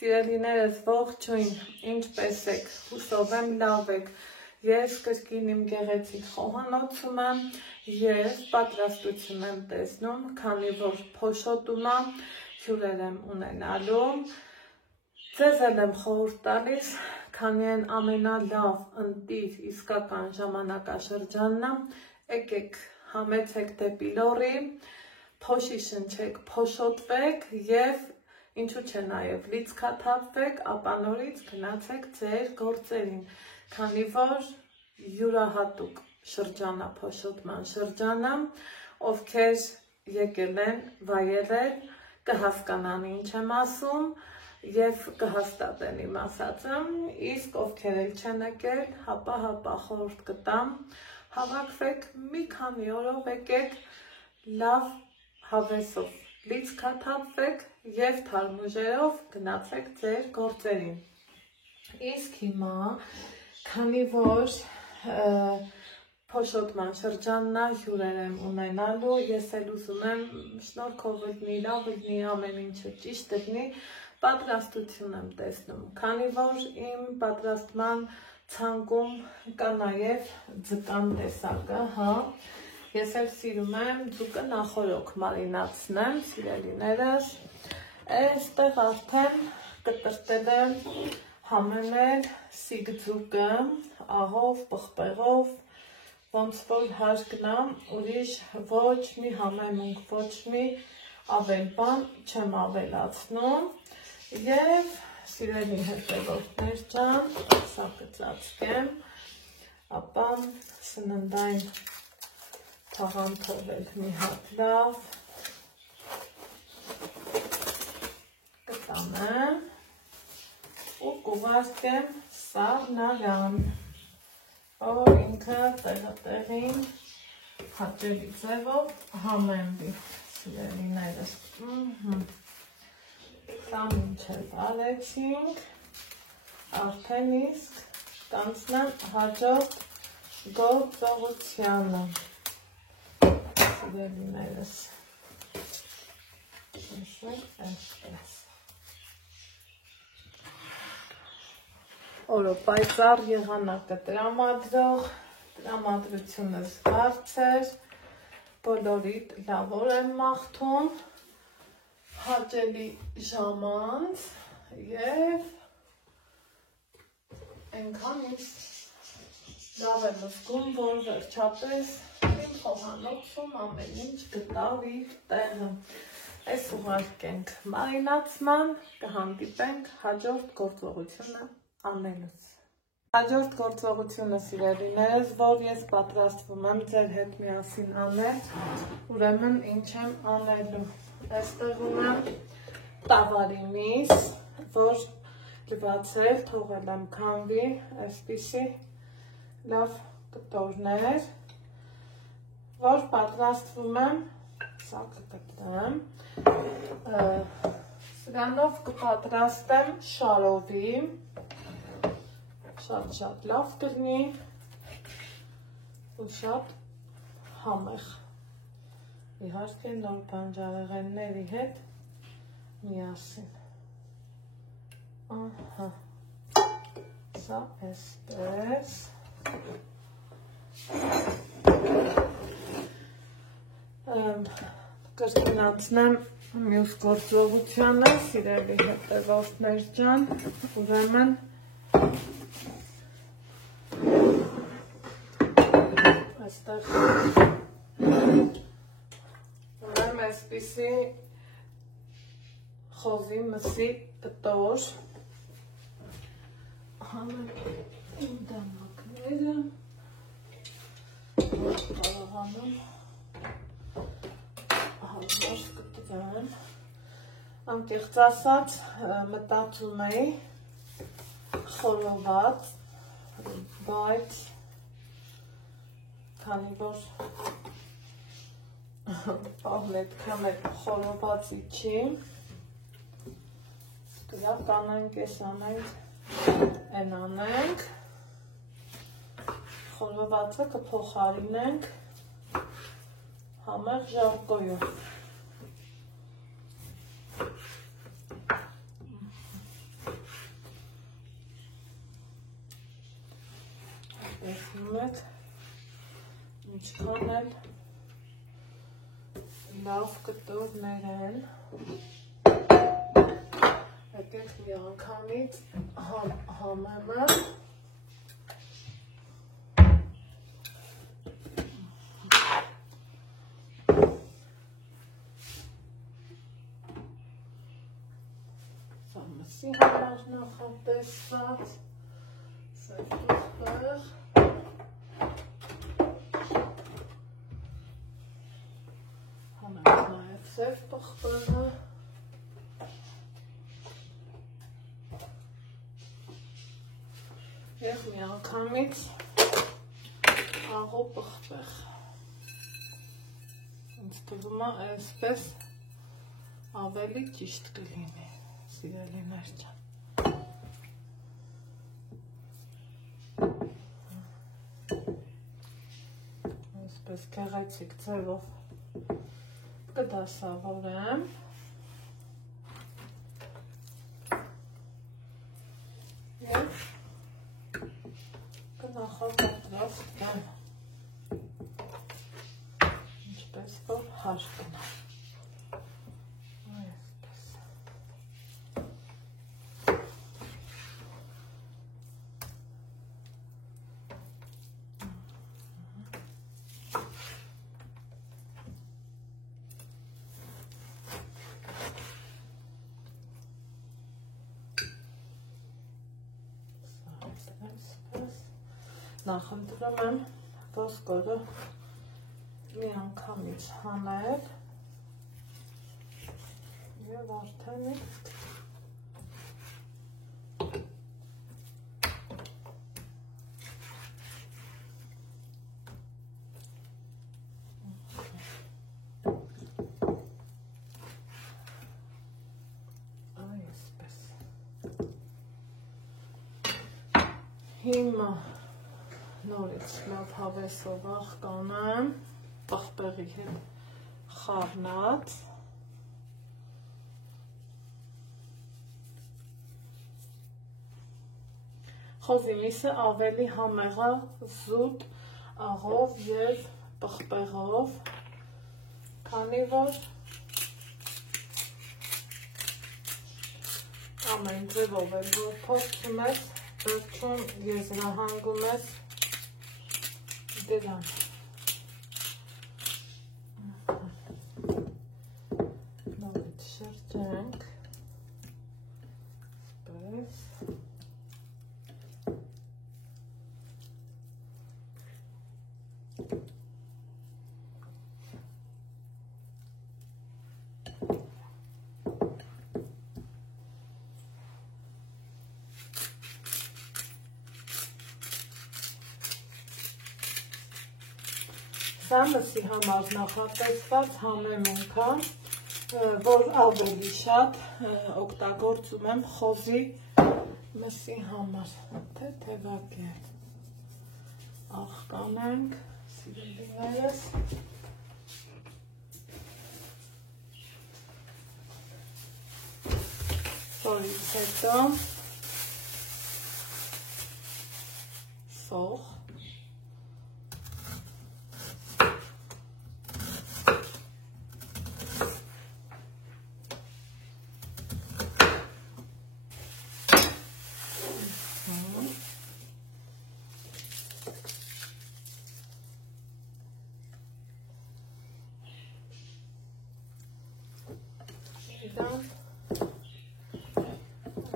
Սիրելիներս ողջույն, ինչպես եք, հուսով եմ լավ եք, ես կրկին իմ գեղեցիկ խոհանոցում եմ և պատրաստություն եմ տեսնում, քանի որ փոշոտում եմ, հյուրեր եմ ունենալու, ձեզ եմ խորհուրդ տալիս, քանի են ամենալավ ընտիր իսկական ժամանակաշրջանն է, եկեք համեցեք դեպի լոռի, փոշի շնչեք, փոշոտվեք և ինչու՞ չէ նաև լիցքաթափվեք, ապա նորից գնացեք ձեր գործերին, քանի որ յուրահատուկ շրջան է փոշոտման շրջանը, ովքեր եկել են վայելել, կհասկանան ինչ եմ ասում և կհաստատեն իմ ասածը, իսկ ովքեր էլ չեն եկել, հապա խորհուրդ կտամ, հավաքվեք մի քանի օրով եկեք լավ հավեսով լիցքաթափվեք և թարմուժերով գնացեք ձեր գործերին։ Իսկ հիմա, քանի որ փոշոտման շրջանն է, հյուրեր եմ ունենալու, ես էլ ուզում եմ շնորհքով լինի, լավ լինի, ամեն ինչը ճիշտ լինի, պատրաստություն եմ տեսնում, քանի որ իմ պատրաստման ցանկում կա նաև ձկան տեսակը, ես էլ սիրում եմ ձուկը նախօրոք մարինացնեմ, սիրելիներս, այստեղ արդեն կտրտել եմ համնել սիգ ձուկը, աղով, պղպեղով, ոնց որ հարկն է, ուրիշ ոչ մի համեմունք, ոչ մի ավել բան չեմ ավելացնում և սիրելի հետևորդներ ջան, սա կծածկեմ, ապա սննդային թաղանթով էլ մի հատ լավ կտանեմ ու կուղարկեմ սառնարան, որ ինքը տեղին հաճելի ձևով համեմվի, սիրելիներս, սա մինչև արեցինք, արդեն իսկ կանցնեմ հաջորդ գործողությանը, սիրելիներս, օրը պայծառ եղանակը տրամադրող, տրամադրությունս բարձր, բոլորիդ լավ օր եմ մաղթում, հաճելի ժամանց և այնքան ինձ լավ եմ զգում, որ վերջապես իմ խոհանոցում ամեն ինչ գտավ իր տեղը, այս ուղարկենք մարինացման, կհանդիպենք հաջորդ գործողությունը անելուց։ Հաջորդ գործողությունը սիրելիներս, որ ես պատրաստվում եմ ձեր հետ միասին անել, ուրեմն ինչ եմ անելու, այստեղ ունեմ տավարի միս, որ լվացել, թողել եմ քամվի, այսպիսի լավ կտորներ, որ պատրաստվում եմ, սա կկտրեմ, սրանով կպատրաստեմ շարովի, շատ լավ կլինի ու շատ համեղ, իհարկե նոր բանջարեղենների հետ միասին, սա էսպես, կրկնացնեմ մյուս գործողությանը, սիրելի հետևորդներ ջան, ուրեմն այստեղ ունեմ այսպիսի խոզի մսի կտոր, հանեմ իմ դամակները, կարողանում հազար կտրեմ, անկեղծ ասած մտածում էի խորոված, բայց քանի որ պահն այդքան էլ խորովածի չի, դրա կանենք ես անենք, են անենք, խորովածը կփոխարինենք համեղ ժարկոյով։ տեսնում եք, ինչքան էլ լավ կտորներ են, եկեք մի անգամից համեմը, Սամսի համար նախատեսված, սեփտեղ, հանենք նաև սև պղպեղը, և մի անգամից աղո պղպեղ, ինձ թվում է այսպես ավելի ճիշտ կլինի, սիրելիներ ջան։ Այսպես գեղեցիկ ձևով կդասավորեմ և կնախապատրաստեմ, ինչպես որ հաշտն է։ Նախընտրում եմ ոսկորը մի անգամից հանել և արդեն այսպես հիմա նորից լավ հավեսով աղկանեմ, պղպեղի հետ խառնած, խոզի միսը ավելի համեղ է զուտ աղով և պղպեղով, քանի որ ամեն ձևով էլ որ փորձում ես, վերջում եզրահանգում ես դրան։ Նորից շրջենք, այսպես, Սամսի համար նախատեսված համեմունք է, որ ավելի շատ օգտագործում եմ խոզի մսի համար, թե թևակել, աղկանենք, սիրելիներս, որից հետո սող,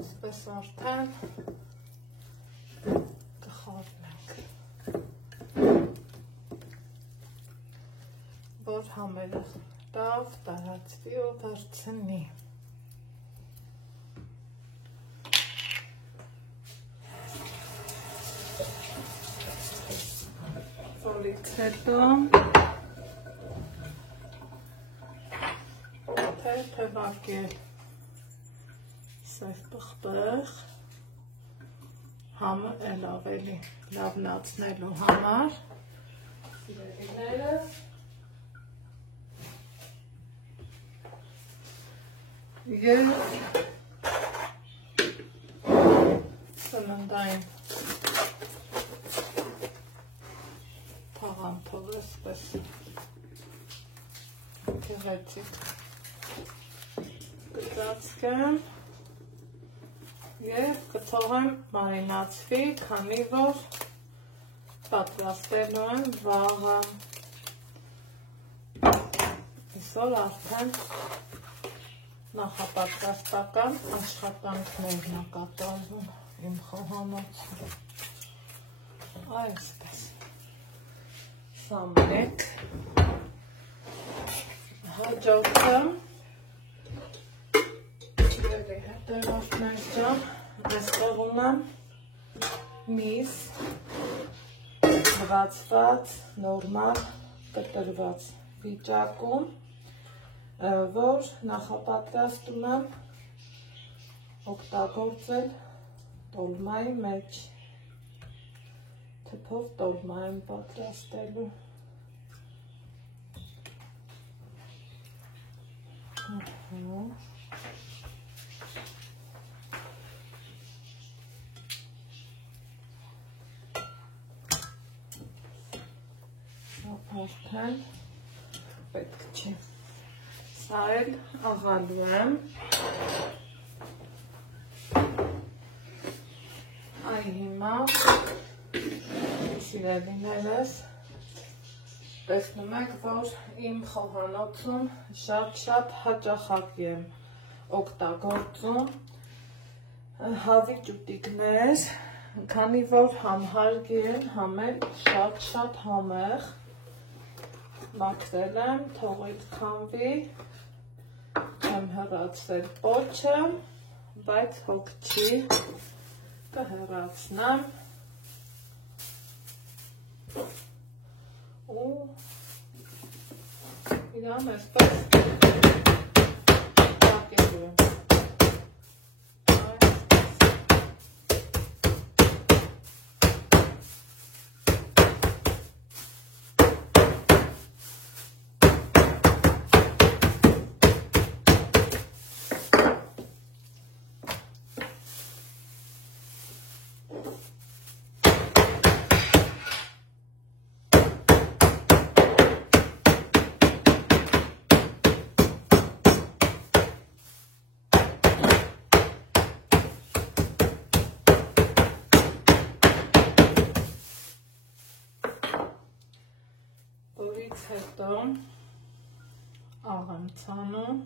այսպես արդեն կխառնենք, որ համերը տավ տարածվի ու վերցնի։ Որից հետո թևակել սև պղպեղ, համը էլ ավելի լավնացնելու համար, սիրելիներս, և սննդային այսպես գեղեցիկ կծածկեմ և կթողեմ մարինացվի, քանի որ պատրաստելու եմ վաղը։ Այսօր արդեն նախապատրաստական աշխատանքներն է կատարվում իմ խոհանոցում։ Այսպես։ Սա մեկ։ Հաջորդը Ջրերի հետևորդներ ջան, այստեղ ունեմ միս լվացված, նորմալ կտրված վիճակում, որ նախապատրաստում եմ օգտագործել տոլմայի մեջ, թփով տոլմա եմ պատրաստելու։ Արդեն պետք չի։ Սա էլ աղալու եմ։ Այ հիմա սիրելիներս տեսնում եք, որ իմ խոհանոցում շատ հաճախակի եմ օգտագործում հավիճ ուտիկներ, քանի որ համ հարգի են, համ էլ շատ համեղ։ Մաքրել եմ, թողել քամվի, չեմ հեռացրել պոչը, բայց հոգ չի, կհեռացնեմ ու իրան այսպես տակելու եմ։ Հետո աղ եմ ցանում,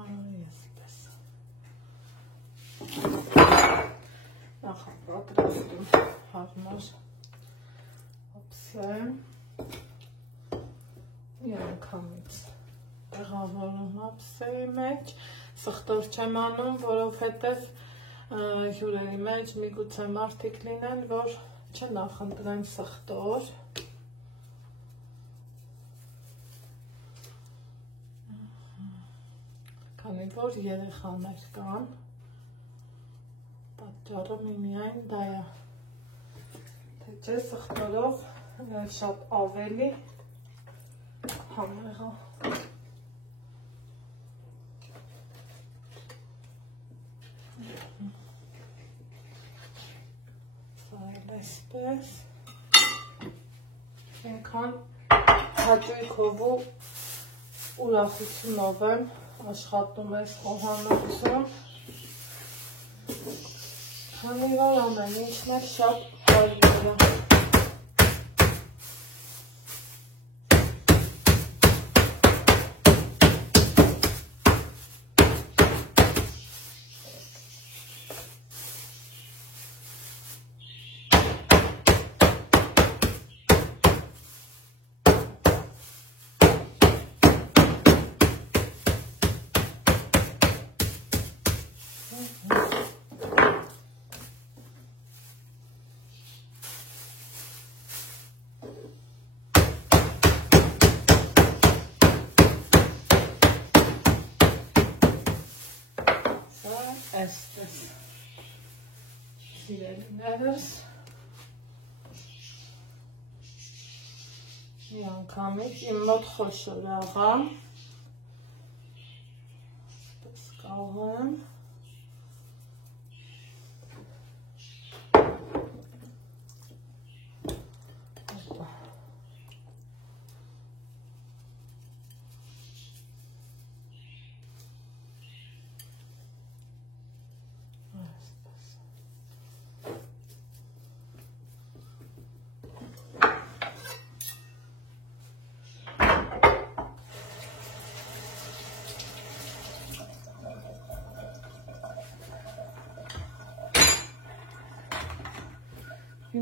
այսպես նախապատրաստում հարմար ափսեմ, մի անգամից տեղավորում ափսեի մեջ, սխտոր չեմ անում, որովհետև հյուրերի մեջ միգուցե մարդիկ լինեն, որ չնախընտրեն սխտոր։ Քանի որ երեխաներ կան, պատճառը միայն դա է, թե չէ սխտորով շատ ավելի համեղ է։ Այսպես այնքան հաճույքով ու ուրախությունով եմ աշխատում այս խոհանոցում, քանի որ ամեն ինչն էլ շատ հարգել է։ Այսպես սիրելիներս մի անգամից իմ մոտ խոշոր աղա, այսպես կաղեմ,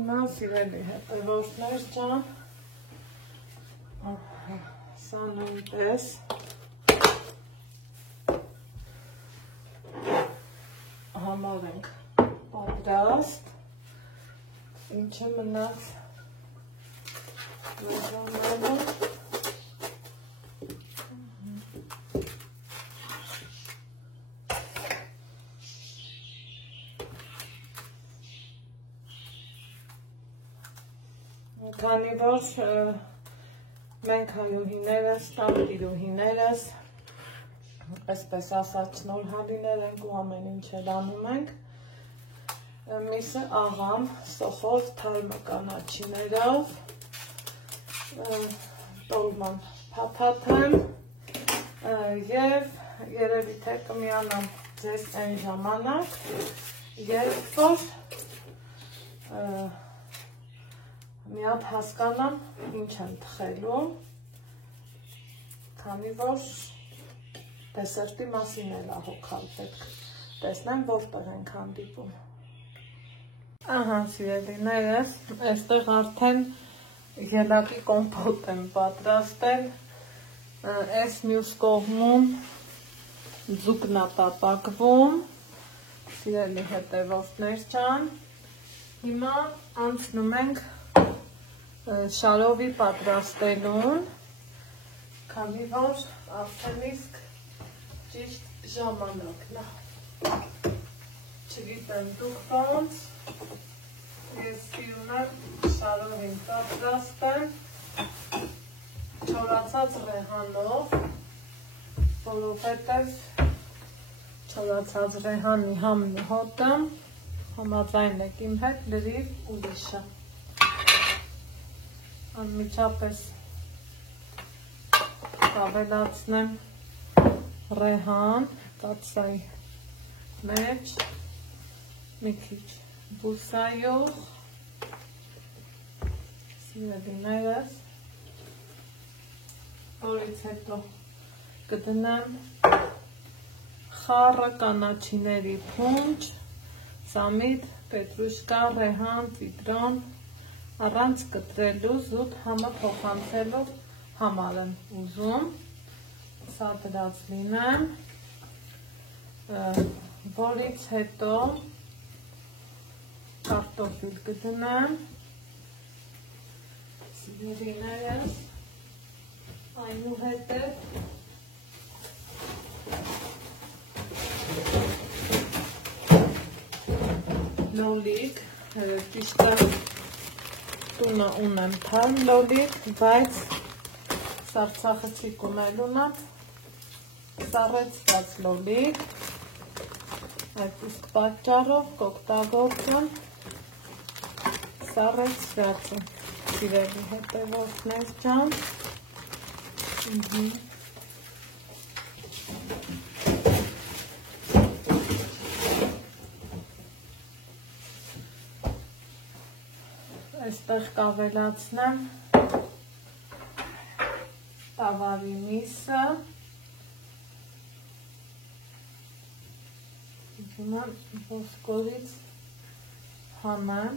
Հիմա սիրելի հետևորդներ ջան, սա նույնպես համարենք պատրաստ, ինչը մնաց լեզոնալը, քանի որ մենք հայուհիներս, տանտիրուհիներս, այսպես ասած շնորհալիներ ենք ու ամեն ինչ էլ անում ենք, միսը աղամ սոխով թարմը կանաչիներով, տոլման փափաթեմ և երևի թե կմիանամ ձեզ այն ժամանակ, երբ որ մի հատ հասկանամ ինչ եմ թխելու, քանի որ դեսերտի մասին էլ ահոգալ պետք տեսնեմ որտեղ ենք հանդիպում։ Ահա սիրելիներս, այստեղ արդեն ելակի կոմպոտ եմ պատրաստել, այս մյուս կողմում ձուկն է տապակվում, սիրելի հետևորդներ ջան, հիմա անցնում ենք շարովի պատրաստելուն, քանի որ արդեն իսկ ճիշտ ժամանակն է, չգիտեմ դուք ոնց, ես սիրում եմ շարովին պատրաստել չորացած ռեհանով, որովհետև չորացած ռեհանի համն ու հոտը համաձայն եք իմ հետ լրիվ ուրիշը։ Անմիջապես կավելացնեմ ռեհան, կաթսայի մեջ, մի քիչ բուսայող, սիրելիներս, որից հետո կդնեմ խառը կանաչիների փունջ, սամիտ, պետրուշկա, ռեհան, ծիտրոն, առանց կտրելու զուտ համը փոխանցելով համար եմ ուզում, սա դրած լինեմ, որից հետո կարտոֆիլ կդնեմ, սիրելիներս, այնուհետև լոլիկ, ճիշտը տունը ունեմ թարմ լոլիկ, բայց սարցախցիկ ունելունատ սառեցված լոլիկ, այդ իսկ պատճառով կօգտագործում սառեցվածը, սիրելի հետևորդներ ջան, այստեղ կավելացնեմ տավարի միսը, ոսկորից հանեմ,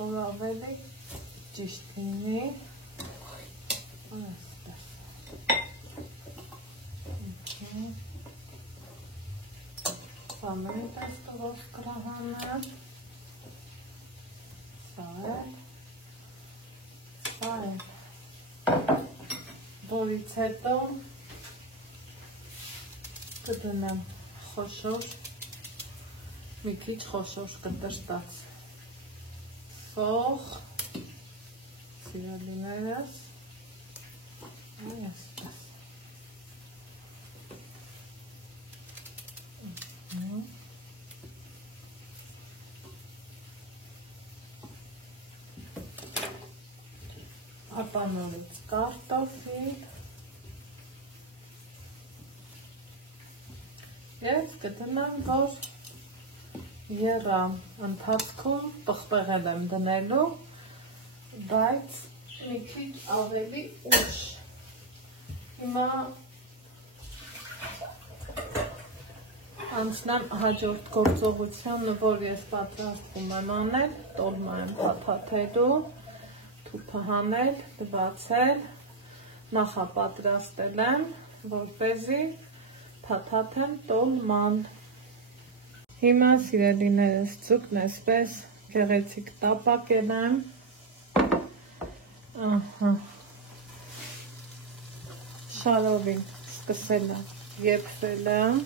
որ ավելի ճիշտ լինի, այսպես, նույնպես ոսկրը հանեմ, որից հետո կդնեմ խոշոր, մի քիչ խոշոր կտրտած սոխ, սիրելիներս, այսպես, ապա նորից կարտոֆիլ և կդնեմ, որ եռամ ընթացքում պղպեղել եմ դնելու, բայց մի քիչ ավելի ուշ։ Հիմա Անցնեմ հաջորդ գործողությանը, որ ես պատրաստվում եմ անել, տոլմա եմ փաթաթելու, թուփը հանել, բացել, նախապատրաստել եմ, որպեսզի փաթաթեմ տոլման։ Հիմա սիրելիներս ձուկն էսպես գեղեցիկ տապակել եմ, շարովին սկսել եմ եփվել եմ,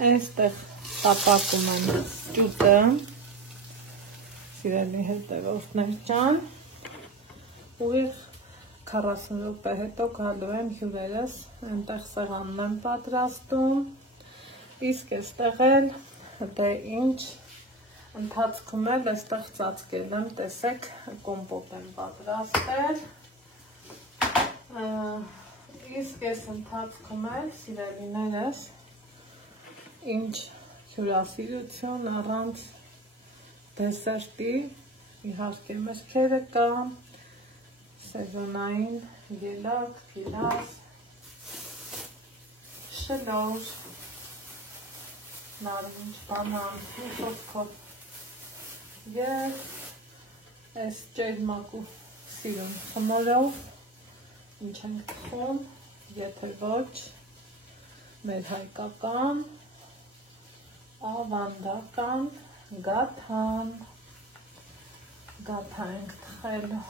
այստեղ տապակում եմ ճուտը, սիրելի հետևորդներ ջան, ուղիղ 40 րոպե հետո գալու եմ հյուրերս, այնտեղ սեղանն եմ պատրաստում, իսկ այստեղ էլ դե ինչ ընթացքում էլ այստեղ ծածկել եմ, տեսեք, կոմպոտ եմ պատրաստել, իսկ այս ընթացքում էլ սիրելիներս ինչ հյուրասիրություն առանց դեսերտի, իհարկե մրգերը կա, սեզոնային ելակ, գիլաս, շլոր, նարինջ, բանան, խոսքով և այս ջերմակու սիրուն խմորով ինչ ենք թխում, եթե ոչ մեր հայկական ավանդական գաթան, գաթա ենք թխելու,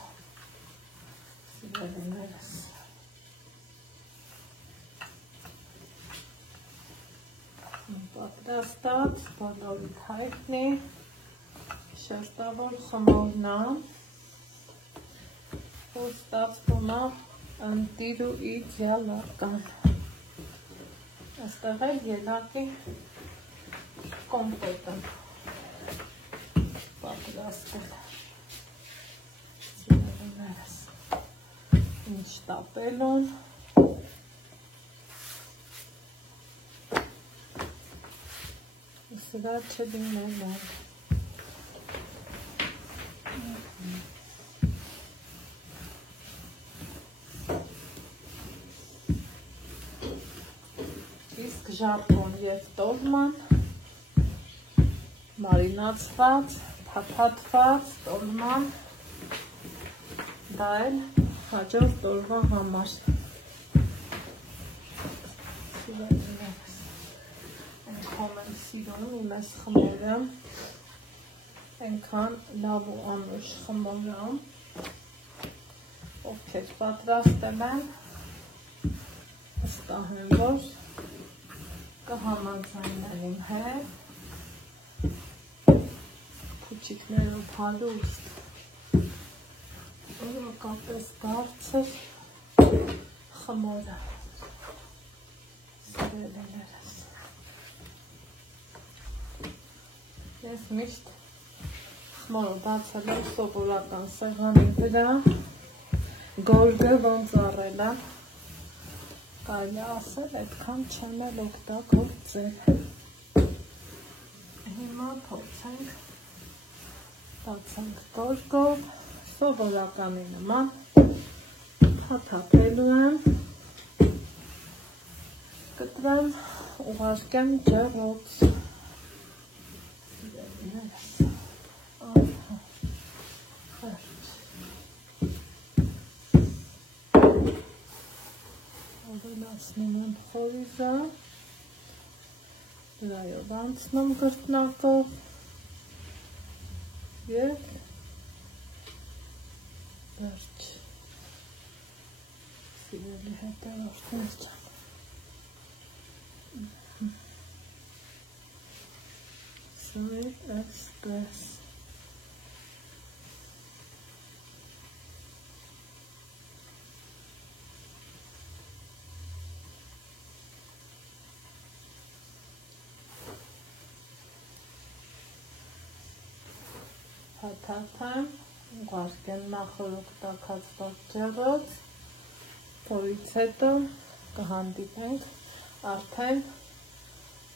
սիրելիներս, պատրաստած, բոլորիդ հայտնի, շերտավոր խմորն է, ու ստացվում է ընտիր ու իդեալական, այստեղ էլ ելակի կոմպոտ եմ պատրաստել, սիրելիներս, ինչ տապելուն, սրա չլինել եմ, իսկ ժապոն և տոլման մարինացված, փաթաթված տոլման, դա էլ հաջորդ օրվա համար, սիրելիներս, այնքան եմ սիրում իմ այս խմորը, այնքան լավ ու անուշ խմորը, ովքեր պատրաստել են, վստահ եմ, որ կհամաձայնեն իմ հետ, փուչիկներով հարուստ, որակապես բարձր խմորը, սիրելիներս, ես միշտ խմորը բացել եմ սովորական սեղանի վրա, գորգը ոնց առել եմ, կարելի ասել, այդքան չեմ էլ օգտագործել, հիմա փորձենք բացենք գորգով, սովորականի նման, փաթաթելու եմ, կտրեմ, ուղարկեմ ջեռոց, ավելացնում եմ խորիզը, դրայով անցնում գրտնակով և վերջ, սիրելի հետևորդներ ջան, սա է այսպես, փաթաթեմ, ուղարկեմ նախորդ տաքացված ջեռոց, որից հետո կհանդիպենք արդեն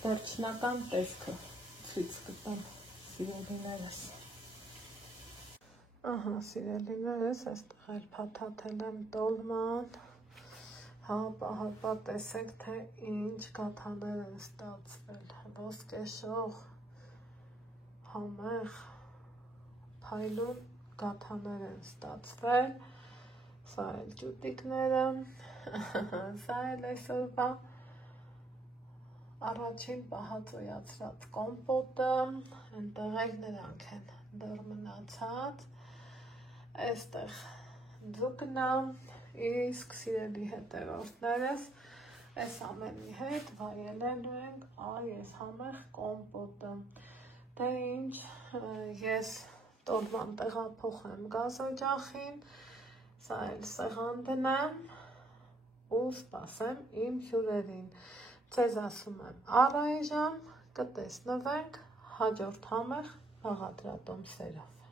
վերջնական տեսքը ցույց կտամ, սիրելիներս։ Ահա, սիրելիներս, այստեղ էլ փաթաթել եմ տոլման, Հապա տեսեք, թե ինչ գաթաներ են ստացվել, ոսկեշող, համեղ, փայլուն գաթաներ են ստացվել, սա էլ ճուտիկները, սա էլ այսօրվա առաջին պահածոյացրած կոմպոտը, այնտեղ էլ նրանք են դեռ մնացած, այստեղ ձուկնա, իսկ սիրելի հետևորդներս, այս ամենի հետ վայելելու ենք այս համեղ կոմպոտը, դե ինչ, ես տոլման տեղափոխեմ գազօջախին, սա էլ սեղան դնեմ ու սպասեմ իմ հյուրերին, ձեզ ասում եմ առայժմ կտեսնվենք հաջորդ համեղ բաղադրատոմսերով։